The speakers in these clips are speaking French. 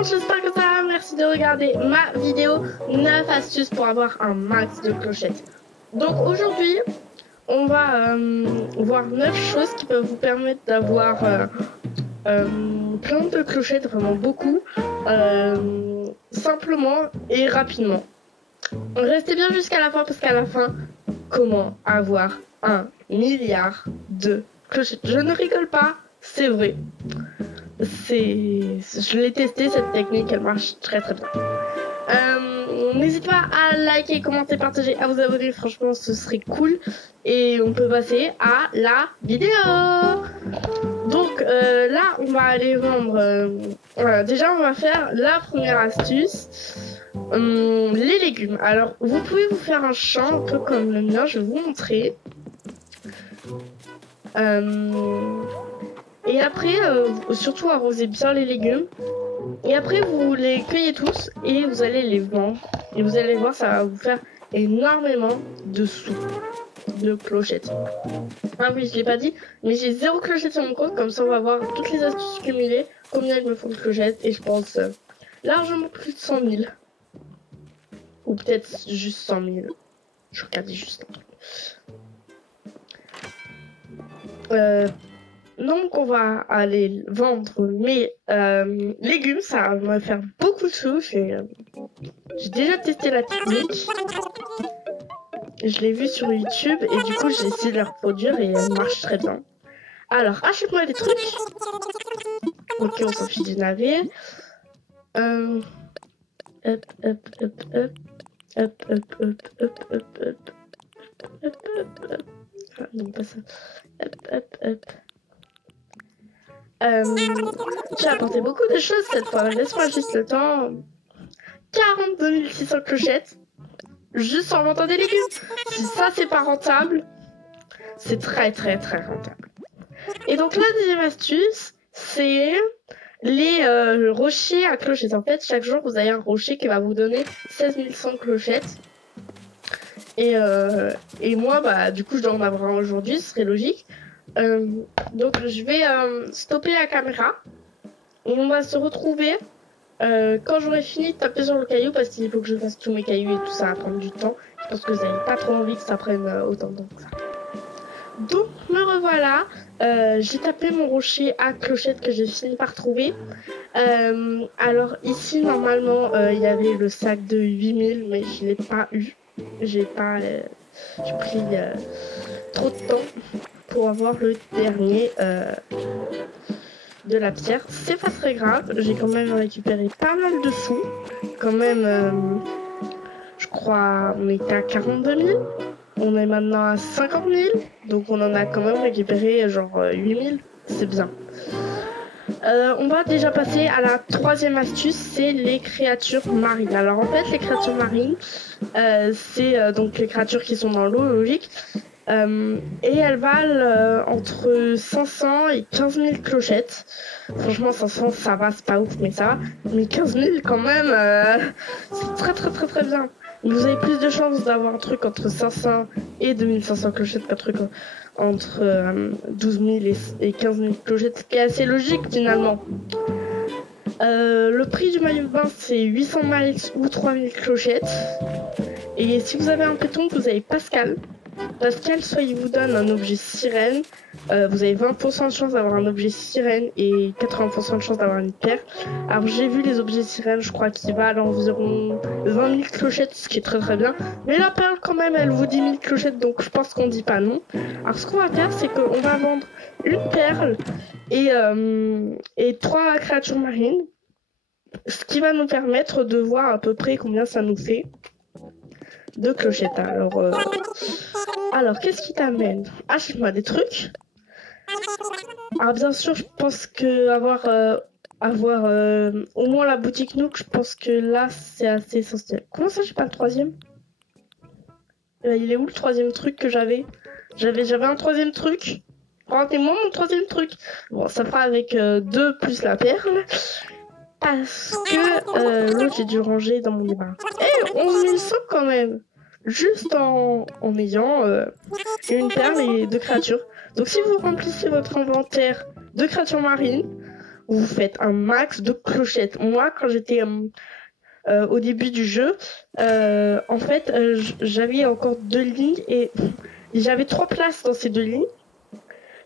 monde, j'espère que ça va. Merci de regarder ma vidéo 9 astuces pour avoir un max de clochettes. Donc aujourd'hui, on va voir 9 choses qui peuvent vous permettre d'avoir plein de clochettes, vraiment beaucoup, simplement et rapidement. Restez bien jusqu'à la fin parce qu'à la fin, comment avoir 1 milliard de clochettes? Je ne rigole pas, c'est vrai. Je l'ai testé cette technique, elle marche très très bien. N'hésitez pas à liker, commenter, partager, à vous abonner, franchement ce serait cool. Et on peut passer à la vidéo. Donc là on va aller vendre, voilà, déjà on va faire la première astuce, les légumes. Alors vous pouvez vous faire un champ un peu comme le mien, je vais vous montrer. Et après, surtout arrosez bien les légumes. Et après, vous les cueillez tous et vous allez les vendre. Et vous allez voir, ça va vous faire énormément de sous, de clochettes. Ah oui, je l'ai pas dit, mais j'ai 0 clochette sur mon compte. Comme ça, on va voir toutes les astuces cumulées, combien ils me font de clochettes. Et je pense largement plus de 100 000. Ou peut-être juste 100 000. Je regardais juste un truc. Donc on va aller vendre mes légumes, ça va me faire beaucoup de sous. J'ai déjà testé la technique, je l'ai vu sur YouTube et du coup j'ai essayé de la reproduire et elle marche très bien. Alors achète-moi des trucs. Ok, on s'en fiche du navet. Hop, hop, hop, hop, hop, hop, hop, hop, hop, hop, hop, hop, hop. Ah, non pas ça. Hop, hop, hop. J'ai apporté beaucoup de choses cette fois, laisse-moi juste le temps. 42 600 clochettes, juste en vendant des légumes. Si ça c'est pas rentable, c'est très très très rentable. Et donc la deuxième astuce, c'est les rochers à clochettes. En fait, chaque jour vous avez un rocher qui va vous donner 16 100 clochettes. Et moi, bah du coup je dois en avoir un aujourd'hui, ce serait logique. Donc je vais stopper la caméra et on va se retrouver quand j'aurai fini de taper sur le caillou parce qu'il faut que je fasse tous mes cailloux et tout ça va prendre du temps. Je pense que vous n'avez pas trop envie que ça prenne autant de temps que ça. Donc me revoilà, j'ai tapé mon rocher à clochette que j'ai fini par trouver. Alors ici normalement il y avait le sac de 8000 mais je l'ai pas eu. J'ai pris trop de temps pour avoir le dernier de la pierre. C'est pas très grave, j'ai quand même récupéré pas mal de sous. Quand même, je crois on était à 42 000. On est maintenant à 50 000. Donc on en a quand même récupéré genre 8 000. C'est bien. On va déjà passer à la troisième astuce, c'est les créatures marines. Alors en fait les créatures marines, c'est donc les créatures qui sont dans l'eau, logique. Et elles valent entre 500 et 15 000 clochettes. Franchement 500 ça va, c'est pas ouf mais ça va. Mais 15 000 quand même, c'est très très très très bien. Vous avez plus de chances d'avoir un truc entre 500 et 2500 clochettes qu'un truc entre 12 000 et 15 000 clochettes, ce qui est assez logique finalement. Le prix du maillot de bain c'est 800 miles ou 3000 clochettes. Et si vous avez un péton, vous avez Pascal. Pascal, soit il vous donne un objet sirène, vous avez 20% de chance d'avoir un objet sirène et 80% de chance d'avoir une perle. Alors j'ai vu les objets sirènes, je crois qu'ils valent environ 20 000 clochettes, ce qui est très très bien. Mais la perle quand même, elle vaut 10 000 clochettes, donc je pense qu'on dit pas non. Alors ce qu'on va faire, c'est qu'on va vendre une perle et 3 créatures marines, ce qui va nous permettre de voir à peu près combien ça nous fait de clochettes. Alors qu'est-ce qui t'amène? Achète-moi des trucs. Alors bien sûr, je pense que avoir au moins la boutique Nook, je pense que là c'est assez essentiel. Comment ça j'ai pas le troisième? Il est où le troisième truc que j'avais? J'avais un troisième truc. Rendez-moi mon troisième truc. Bon, ça fera avec 2 plus la perle. Parce que l'autre j'ai dû ranger dans mon débat. Eh, 11 100 quand même. Juste en ayant une perle et 2 créatures. Donc si vous remplissez votre inventaire de créatures marines, vous faites un max de clochettes. Moi, quand j'étais au début du jeu, en fait, j'avais encore 2 lignes et j'avais 3 places dans ces 2 lignes.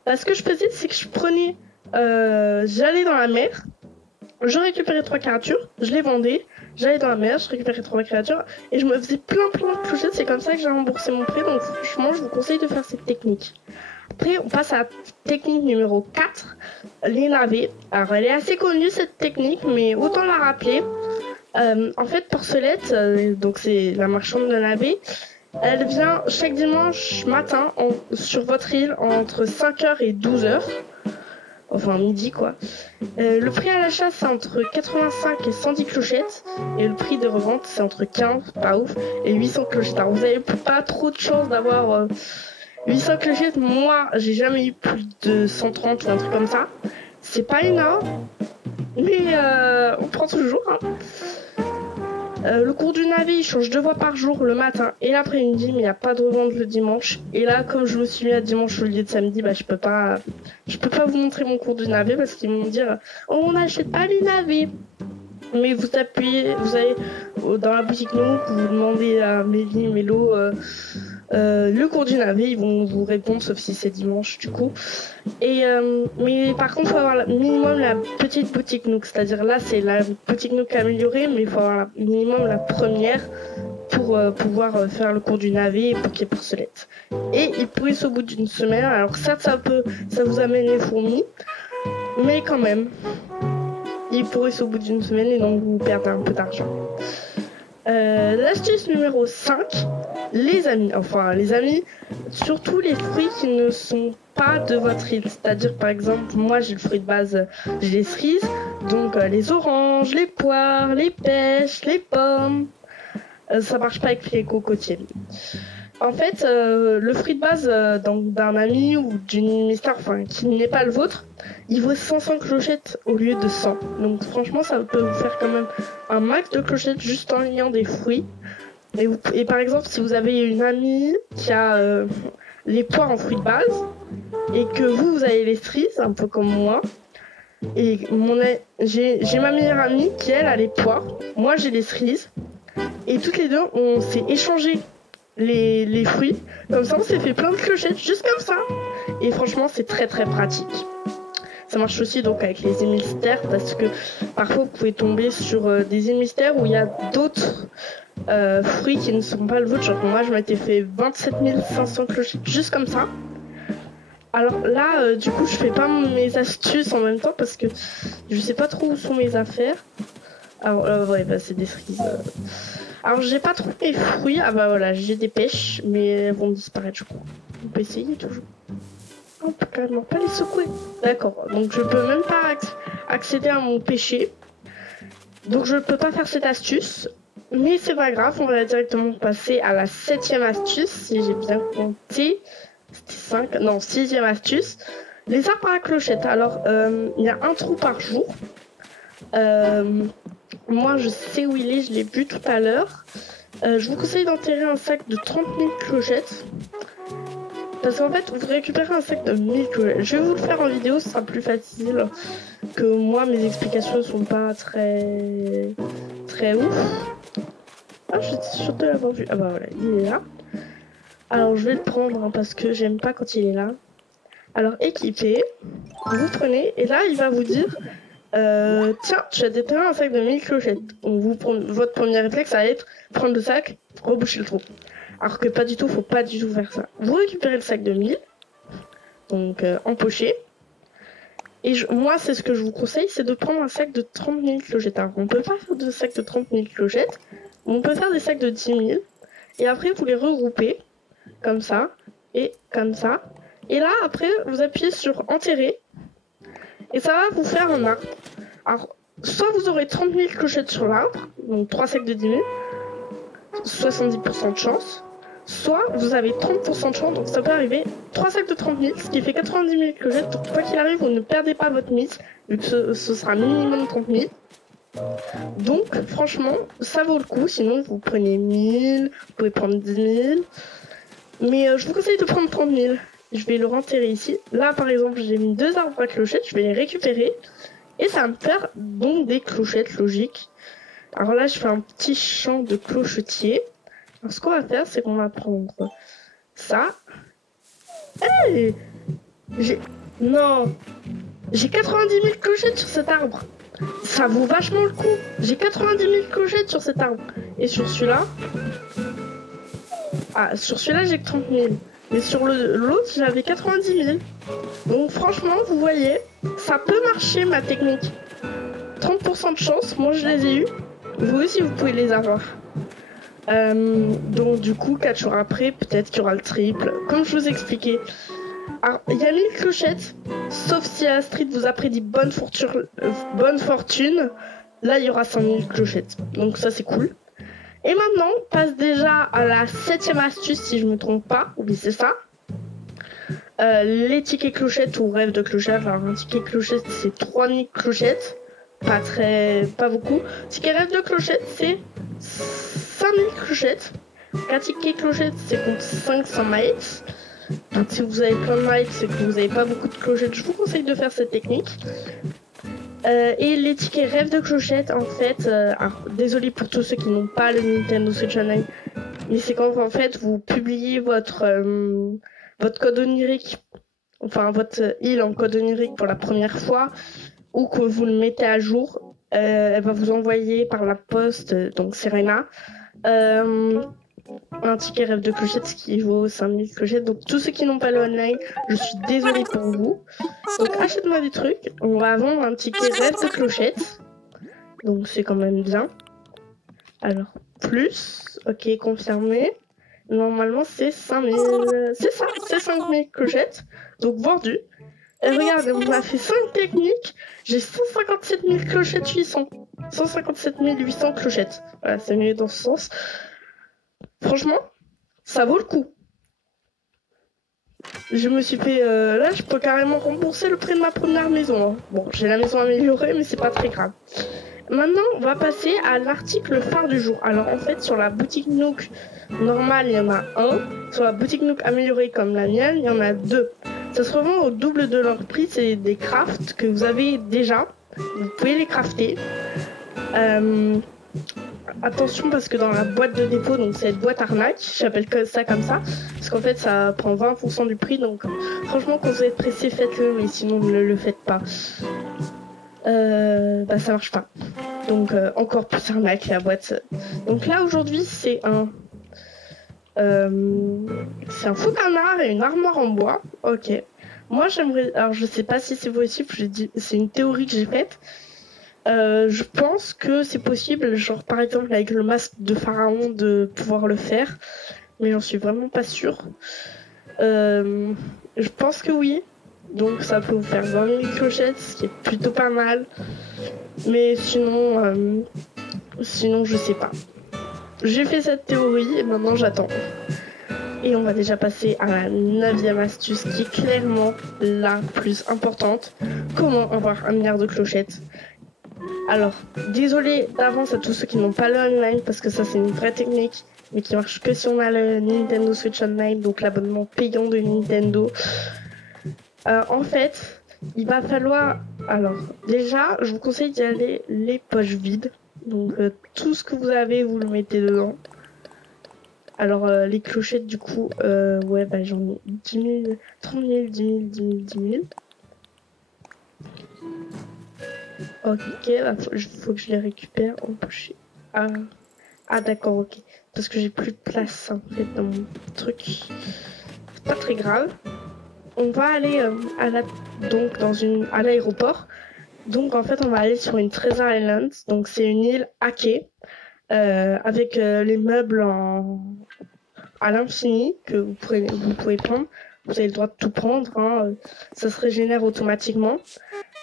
Ce que je faisais, c'est que je prenais, j'allais dans la mer, je récupérais 3 créatures, je les vendais, j'allais dans la mer, je récupérais 3 créatures et je me faisais plein de clochettes. C'est comme ça que j'ai remboursé mon prêt. Donc franchement, je vous conseille de faire cette technique. Après, on passe à la technique numéro 4, les navets. Alors, elle est assez connue cette technique, mais autant la rappeler. En fait, Porcelette, donc c'est la marchande de navets, elle vient chaque dimanche matin sur votre île entre 5h et 12h. Enfin, midi quoi. Le prix à l'achat, c'est entre 85 et 110 clochettes. Et le prix de revente, c'est entre 15, pas ouf, et 800 clochettes. Alors, vous n'avez pas trop de chance d'avoir 800 clochettes. Moi, j'ai jamais eu plus de 130 ou un truc comme ça. C'est pas énorme, mais on prend toujours. Hein. Le cours du navet, il change 2 fois par jour, le matin et l'après-midi, mais il n'y a pas de revente le dimanche. Et là, comme je me suis mis à dimanche au lieu de samedi, je peux pas vous montrer mon cours du navet parce qu'ils vont me dire oh, on n'achète pas les navets. Mais vous allez dans la boutique Nook, vous demandez à Mélie, Mélo le cours du navet, ils vont vous répondre, sauf si c'est dimanche du coup. Mais par contre, il faut avoir minimum la petite boutique Nook, c'est-à-dire là c'est la boutique Nook améliorée, mais il faut avoir minimum la première pour pouvoir faire le cours du navet et Poké Porcelette. Et ils pourrissent au bout d'une semaine. Alors certes, ça vous amène les fourmis, mais quand même, ils pourrissent au bout d'une semaine et donc vous perdez un peu d'argent. L'astuce numéro 5, les amis, surtout les fruits qui ne sont pas de votre île. C'est-à-dire, par exemple, moi j'ai le fruit de base, j'ai les cerises, donc les oranges, les poires, les pêches, les pommes. Ça marche pas avec les cocotiers. En fait, le fruit de base d'un ami ou d'une mystère, qui n'est pas le vôtre, il vaut 500 clochettes au lieu de 100. Donc franchement, ça peut vous faire quand même un max de clochettes juste en liant des fruits. Et par exemple, si vous avez une amie qui a les poires en fruits de base et que vous avez les cerises, un peu comme moi, et j'ai ma meilleure amie qui elle a les poires, moi j'ai les cerises, et toutes les deux on s'est échangé les fruits, comme ça on s'est fait plein de clochettes juste comme ça, et franchement c'est très très pratique. Ça marche aussi donc avec les îles mystères, parce que parfois vous pouvez tomber sur des îles mystères où il y a d'autres fruits qui ne sont pas le vôtre. Genre moi je m'étais fait 27 500 clochettes juste comme ça. Alors là du coup je fais pas mes astuces en même temps parce que je sais pas trop où sont mes affaires. Alors c'est des cerises. Alors j'ai pas trop mes fruits. Ah bah voilà, j'ai des pêches, mais elles vont disparaître je crois. On peut essayer toujours. On peut carrément pas les secouer. D'accord, donc je peux même pas accéder à mon pêcher. Donc je peux pas faire cette astuce. Mais c'est pas grave, on va directement passer à la 7e astuce, si j'ai bien compté. C'était 5, non, 6e astuce. Les arbres à clochettes. Alors, il y a un trou par jour. Moi, je sais où il est, je l'ai vu tout à l'heure. Je vous conseille d'enterrer un sac de 30 000 clochettes. Parce qu'en fait, vous récupérez un sac de 1000 clochettes. Je vais vous le faire en vidéo, ce sera plus facile que moi. Mes explications ne sont pas très ouf. Ah, je suis sûre de l'avoir vu. Ah bah voilà, il est là. Alors, je vais le prendre parce que j'aime pas quand il est là. Alors, équipé, vous prenez, et là, il va vous dire tiens, tu as déterré un sac de 1000 clochettes. Donc, votre premier réflexe, ça va être prendre le sac, reboucher le trou. Alors que pas du tout, faut pas du tout faire ça. Vous récupérez le sac de 1000, donc empoché. Et moi, c'est ce que je vous conseille, c'est de prendre un sac de 30 000 clochettes. Alors, on peut pas faire de sac de 30 000 clochettes, on peut faire des sacs de 10 000. Et après, vous les regroupez, comme ça, et comme ça. Et là, après, vous appuyez sur enterrer. Et ça va vous faire un arbre. Alors, soit vous aurez 30 000 clochettes sur l'arbre, donc 3 sacs de 10 000, 70% de chance. Soit vous avez 30% de chance, donc ça peut arriver 3 sacs de 30 000, ce qui fait 90 000 clochettes. Donc quoi qu'il arrive, vous ne perdez pas votre mise, vu que ce sera minimum 30 000. Donc franchement, ça vaut le coup. Sinon, vous prenez 1000, vous pouvez prendre 10 000. Mais je vous conseille de prendre 30 000. Je vais le renterrer ici. Là, par exemple, j'ai mis 2 arbres à clochettes, je vais les récupérer. Et ça va me faire donc des clochettes logiques. Alors là, je fais un petit chant de clochetier. Alors ce qu'on va faire, c'est qu'on va prendre ça. Hey, non, j'ai 90 000 clochettes sur cet arbre. Ça vaut vachement le coup. J'ai 90 000 clochettes sur cet arbre. Et sur celui-là... Ah, sur celui-là, j'ai que 30 000. Mais sur l'autre, j'avais 90 000. Donc franchement, vous voyez, ça peut marcher ma technique. 30% de chance, moi je les ai eu. Vous aussi, vous pouvez les avoir. Donc du coup, 4 jours après, peut-être qu'il y aura le triple. Comme je vous expliquais. Alors, il y a 1000 clochettes, sauf si Astrid vous a prédit bonne fortune. Là, il y aura 5000 clochettes. Donc ça, c'est cool. Et maintenant, on passe déjà à la 7e astuce, si je me trompe pas. Oui, c'est ça. Les tickets clochettes ou rêve de clochette. Alors, un ticket clochette, c'est 3000 clochettes. Pas beaucoup. Ticket rêve de clochette, c'est 5000 clochettes. Un ticket clochette, c'est contre 500 miles. Donc si vous avez plein de miles et que vous n'avez pas beaucoup de clochettes, je vous conseille de faire cette technique. Et les tickets rêve de clochettes, en fait, alors, désolé pour tous ceux qui n'ont pas le Nintendo Switch Online, mais c'est quand en fait vous publiez votre code onirique, enfin votre île en code onirique pour la première fois, ou que vous le mettez à jour, elle va vous envoyer par la poste, donc Serena, un ticket rêve de clochette qui vaut 5000 clochettes. Donc tous ceux qui n'ont pas le online, je suis désolée pour vous. Donc achète-moi des trucs. On va vendre un ticket rêve de clochette. Donc c'est quand même bien. Alors plus, ok, confirmé. Normalement c'est 5000. C'est ça, c'est 5000 clochettes. Donc vendu. Et regardez, on a fait 5 techniques. J'ai 157 000 clochettes 800. 157 800 clochettes. Voilà, c'est mieux dans ce sens. Franchement, ça vaut le coup. Je me suis fait... là, je peux carrément rembourser le prix de ma première maison. Hein. Bon, j'ai la maison améliorée, mais c'est pas très grave. Maintenant, on va passer à l'article phare du jour. Alors, en fait, sur la boutique Nook normale, il y en a un. Sur la boutique Nook améliorée comme la mienne, il y en a 2. Ça se revend au double de leur prix. C'est des crafts que vous avez déjà. Vous pouvez les crafter. Attention parce que dans la boîte de dépôt, donc cette boîte arnaque, j'appelle ça comme ça, parce qu'en fait ça prend 20% du prix, donc franchement quand vous êtes pressé faites-le, mais sinon ne le faites pas. Ça marche pas. Donc encore plus arnaque la boîte. Donc là aujourd'hui c'est un foulard et une armoire en bois. Ok. Moi j'aimerais, alors je sais pas si c'est possible, c'est une théorie que j'ai faite. Je pense que c'est possible, genre par exemple avec le masque de pharaon de pouvoir le faire, mais j'en suis vraiment pas sûre. Je pense que oui, donc ça peut vous faire 20 000 clochettes, ce qui est plutôt pas mal, mais sinon je sais pas. J'ai fait cette théorie et maintenant j'attends. Et on va déjà passer à la 9e astuce qui est clairement la plus importante. Comment avoir 1 milliard de clochettes? Alors, désolé d'avance à tous ceux qui n'ont pas le online parce que ça c'est une vraie technique mais qui marche que si on a le Nintendo Switch Online, donc l'abonnement payant de Nintendo. En fait, il va falloir... Alors, déjà, je vous conseille d'y aller les poches vides. Donc, tout ce que vous avez, vous le mettez dedans. Alors, les clochettes, du coup, ouais, bah j'en ai 10 000, 30 000, 10 000, 10 000, 10 000. Ok, bah, faut que je les récupère en poche. Ah d'accord, ok. Parce que j'ai plus de place en fait dans mon truc. C'est pas très grave. On va aller à l'aéroport. Donc en fait on va aller sur une Treasure Island. Donc c'est une île hackée avec les meubles à l'infini que vous pouvez prendre. Vous avez le droit de tout prendre. Hein. Ça se régénère automatiquement.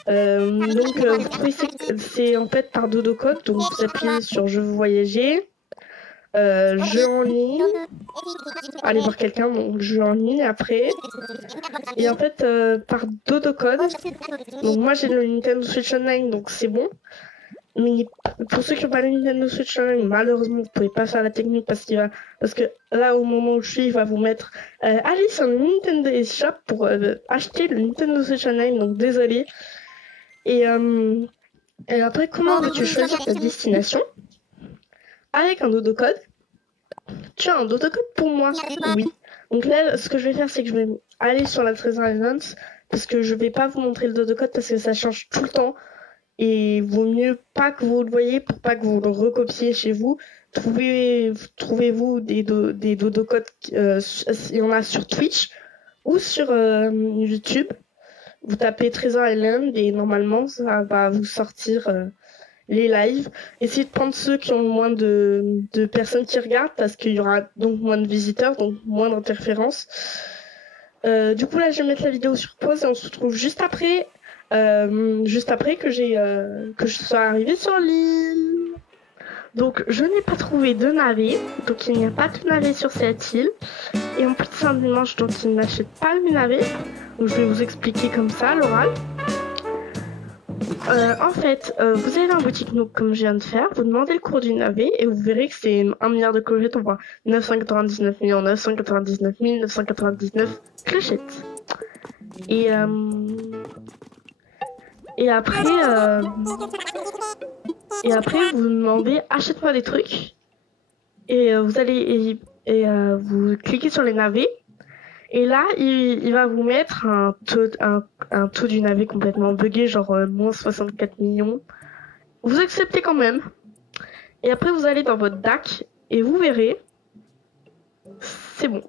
Vous trouvez c'est en fait par Dodocode, donc vous appuyez sur je veux voyager, jeu en ligne, allez voir quelqu'un, donc jeu en ligne après, et en fait par Dodocode, donc moi j'ai le Nintendo Switch Online donc c'est bon, mais pour ceux qui n'ont pas le Nintendo Switch Online, malheureusement vous pouvez pas faire la technique parce que là au moment où je suis il va vous mettre allez sur le Nintendo eShop pour acheter le Nintendo Switch Online, donc désolé. Et, euh, et après, comment veux-tu choisir ta destination? Avec un dodo code. Tu as un dodo code pour moi? Oui. Donc là, ce que je vais faire, c'est que je vais aller sur la Treasure Island parce que je vais pas vous montrer le dodo code parce que ça change tout le temps. Et vaut mieux pas que vous le voyez pour pas que vous le recopiez chez vous. Trouvez-vous des dodo codes, il y en a sur Twitch ou sur YouTube. Vous tapez Treasure Island et normalement ça va vous sortir les lives. Essayez de prendre ceux qui ont moins de personnes qui regardent parce qu'il y aura donc moins de visiteurs, donc moins d'interférences. Du coup là je vais mettre la vidéo sur pause et on se retrouve juste après que je sois arrivée sur l'île. Donc je n'ai pas trouvé de navet, donc il n'y a pas de navet sur cette île. Et en plus c'est un dimanche, donc il n'achète pas le navet. Donc je vais vous expliquer comme ça l'oral. En fait, vous allez dans la boutique Nook comme je viens de faire, vous demandez le cours du navet et vous verrez que c'est 1 milliard de clochettes, on voit 999 999 999 clochettes. Et après, vous demandez achète-moi des trucs et vous allez vous cliquez sur les navets et là il va vous mettre un taux du navet complètement buggé, genre moins 64 millions. Vous acceptez quand même et après vous allez dans votre DAC et vous verrez, c'est bon,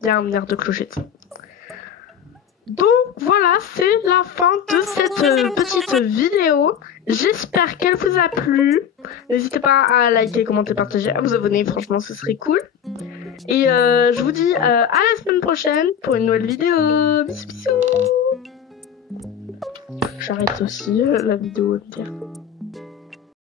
il y a 1 milliard de clochettes. Donc voilà, c'est la fin de cette petite vidéo. J'espère qu'elle vous a plu. N'hésitez pas à liker, commenter, partager, à vous abonner, franchement ce serait cool. Et je vous dis à la semaine prochaine pour une nouvelle vidéo. Bisous bisous. J'arrête aussi la vidéo entière.